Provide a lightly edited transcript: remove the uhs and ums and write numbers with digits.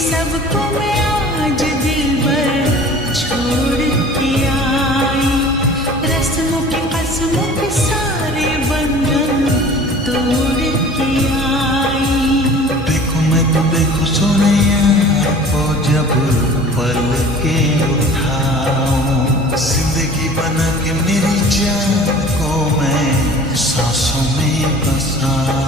सबको मैं आज दिल भर छोड़ के आई। रस्मों के कसमों के सारे बंधन तोड़ के आई। देखो मैं तो देखो सोनिया को जब पल के उठाऊं, जिंदगी बना के मेरी जान को मैं सांसों में बसाऊं।